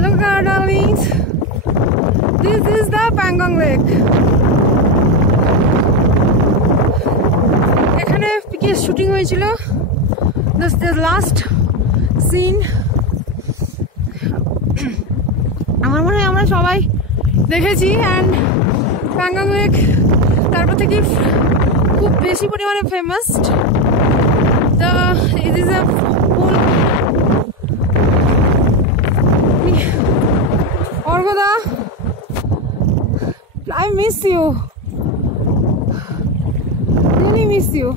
Hello darlings, this is the Pangong Lake. এখানে পিকে শুটিং হয়েছিল, this is the last scene. আমার মনে হয় আমরা সবাই দেখেছি and Pangong Lake তারপর থেকে খুব বেশি পরিমাণে famous. It is a full Orgoda, I miss you. Really miss you.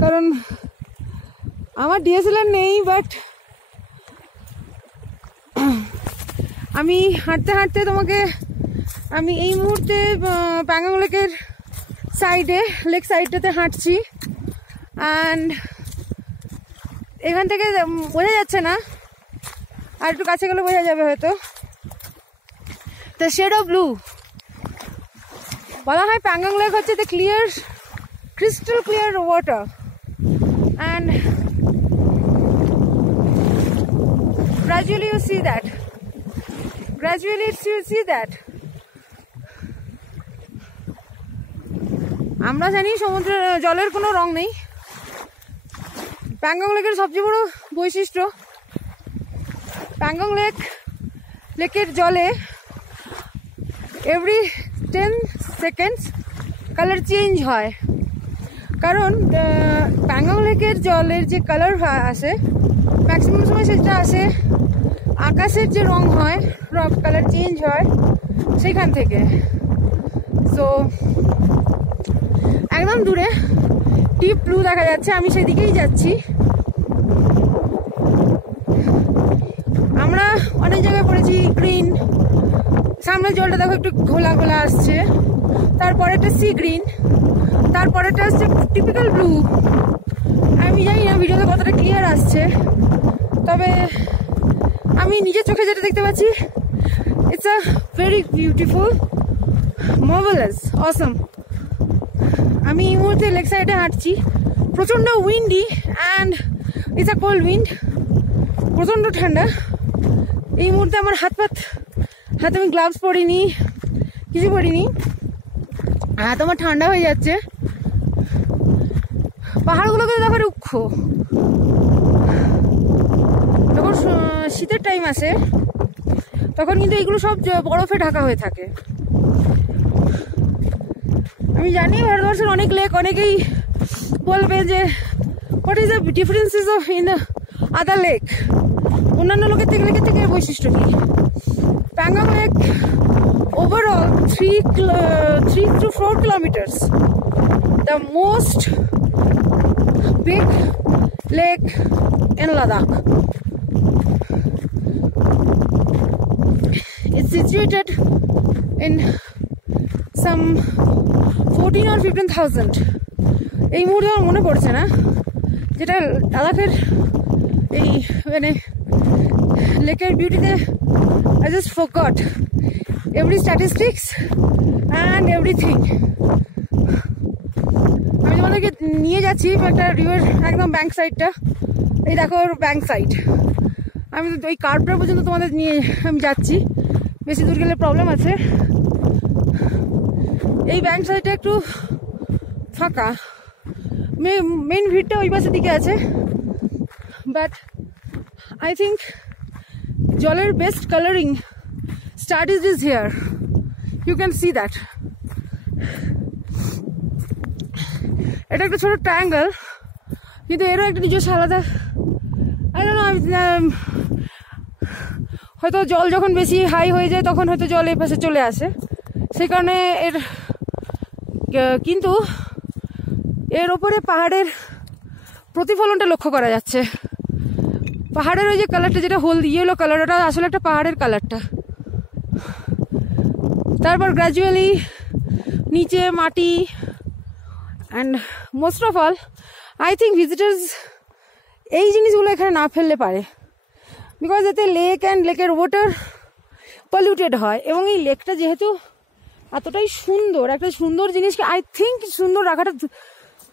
কারণ আমার ডিএসএলআর নেই, বাট আমি হাঁটতে হাঁটতে তোমাকে আমি এই মুহূর্তে প্যাংগং লেকের সাইডে লেক সাইডটাতে হাঁটছি. অ্যান্ড এখান থেকে বোঝা যাচ্ছে না, আর একটু কাছে গেলে বোঝা যাবে হয়তো. দ্য শেড অফ ব্লু বলা হয় প্যাংগং লেক হচ্ছে the clear crystal clear water. And gradually you see that. আমরা জানি সমুদ্রের জলের কোনো রং নেই. প্যাংগং লেকের সবচেয়ে বড় বৈশিষ্ট্য, প্যাংগং লেকের জলে এভরি 10 seconds কালার চেঞ্জ হয়. কারণ প্যাংগং লেকের জলের যে কালার আসে ম্যাক্সিমাম সময় সেটা আসে আকাশের যে রং হয়, কালার চেঞ্জ হয় সেখান থেকে. সো একদম দূরে ডিপ ব্লু দেখা যাচ্ছে, আমি সেদিকেই যাচ্ছি. আমরা অনেক জায়গায় পড়েছি গ্রিন, সামনের জলটা দেখো একটু ঘোলা ঘোলা আসছে, তারপরে একটা সি গ্রিন, তারপরে একটা আসছে টিপিক্যাল ব্লু. আমি জানি না ভিডিওতে কতটা ক্লিয়ার আসছে, তবে আমি নিজের চোখে যেটা দেখতে পাচ্ছি, it's a very beautiful, marvellous, awesome. আমি এই মুহূর্তে লেক সাইডে হাঁটছি, প্রচণ্ড windy and it's a cold wind, প্রচণ্ড ঠান্ডা. এই মুহূর্তে আমার হাতে আমি গ্লাভস পরিনি, কিছু পরিনি, হাত আমার ঠান্ডা হয়ে যাচ্ছে. পাহাড়গুলোকে দেখো রুক্ষ. যখন শীতের টাইম আসে তখন কিন্তু এগুলো সব বরফে ঢাকা হয়ে থাকে. আমি জানি ভারতবর্ষের অনেক লেক, অনেকেই বলবে যে what is the differences of in other lake, অন্যান্য লেকের থেকে বৈশিষ্ট্য কি. প্যাংগং লেক ওভারঅল 3 to 4 kilometers, the most big lake in Ladakh. It's situated in some 14 or 15,000. এই মুহূর্তে আমার মনে পড়ছে না, যেটা লাদাখের এই মানে লেকের বিউটিতে I just forgot every statistics and everything. আমি তোমাদেরকে নিয়ে যাচ্ছি একটা রিভার একদম ব্যাঙ্ক সাইডটা. এই দেখো ব্যাঙ্ক সাইড, আমি ওই কার্ভটা পর্যন্ত তোমাদের নিয়ে আমি যাচ্ছি, বেশি দূর গেলে প্রবলেম আছে. এই ব্যাঙ্ক সাইডটা একটু ফাঁকা, মেইন ভিড়টা ওই পাশের দিকে আছে. বাট আই থিঙ্ক জলের best colouring started is here. You can see that. এটা একটা ছোট ট্রায়াঙ্গেল, কিন্তু এরও একটা নিজস্ব আলাদা, I don't know, হয়তো জল যখন বেশি হাই হয়ে যায় তখন হয়তো জল এই পাশে চলে আসে, সেই কারণে এর. কিন্তু এর ওপরে পাহাড়ের প্রতিফলনটা লক্ষ্য করা যাচ্ছে. পাহাড়ের ওই যে কালারটা, যেটা হলদি ইয়েলো কালার, ওটা আসলে একটা পাহাড়ের কালারটা. তারপর গ্র্যাজুয়ালি নিচে মাটি. And most of all I think visitors এই জিনিসগুলো এখানে না ফেললে পারে, বিকজ এতে লেক অ্যান্ড লেকের ওয়াটার পলিউটেড হয়. এবং এই লেকটা যেহেতু এতটাই সুন্দর, একটা সুন্দর জিনিসকে আই থিঙ্ক সুন্দর রাখাটা,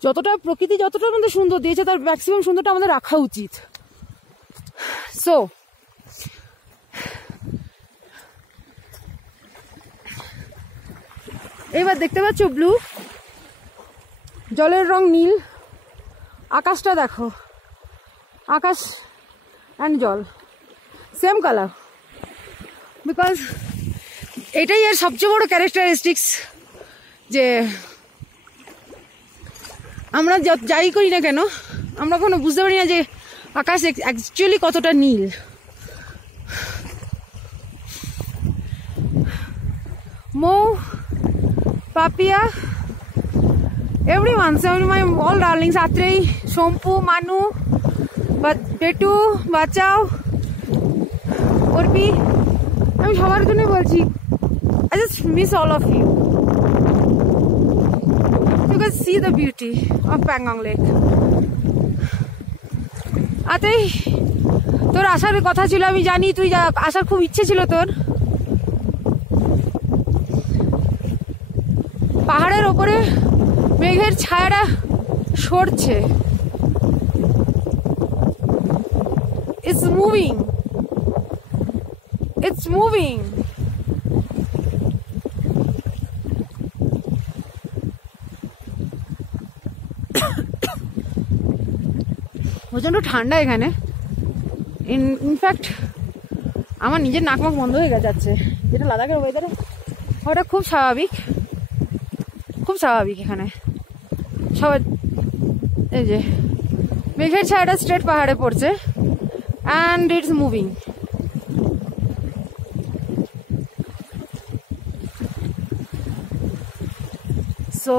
যতটা প্রকৃতি যতটা আমাদের সুন্দর দিয়েছে তার ম্যাক্সিমাম সুন্দরটা আমাদের রাখা উচিত. সো এবার দেখতে পাচ্ছ ব্লু, জলের রং নীল, আকাশটা দেখো, আকাশ অ্যান্ড জল সেম কালার। বিকজ এটাই এর সবচেয়ে বড় ক্যারেক্টারিস্টিক্স, যে আমরা যাই করি না কেন আমরা কোনো বুঝতে পারি না যে আকাশ অ্যাকচুয়ালি কতটা নীল। মৌ, Papiya, everyone, so my all darlings, Atrei, Shompu, Manu, Betu, Bachao, Urpi, আমি সবার জন্য বলছি, I just miss all of you. You can see the beauty of Pangong Lake. Atrei, তোর আসার কথা ছিল, আমি জানি তুই আসার খুব ইচ্ছে ছিল তোর। পাহাড়ের ওপরে মেঘের ছায়াটা সরছে, it's moving, it's moving. প্রচন্ড ঠান্ডা এখানে। ইনফ্যাক্ট আমার নিজের নাক মুখ বন্ধ হয়ে যাচ্ছে, যেটা লাদাখের ওয়েদারে ওটা খুব স্বাভাবিক, খুব স্বাভাবিক। এখানে সবাই এই যে মেঘের ছায়াটা স্ট্রেট পাহাড়ে পড়ছে অ্যান্ড ইটস মুভিং। সো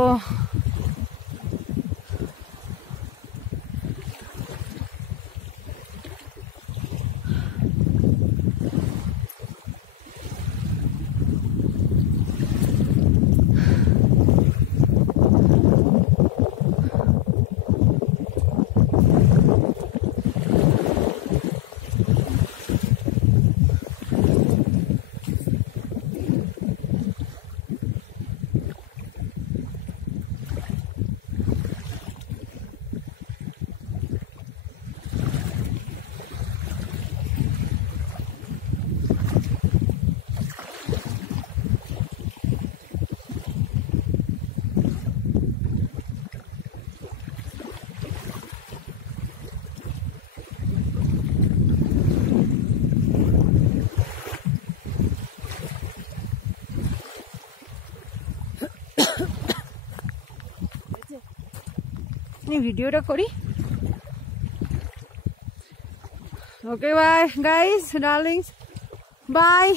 ভিডিওটা করি। Okay bye guys, darlings, by.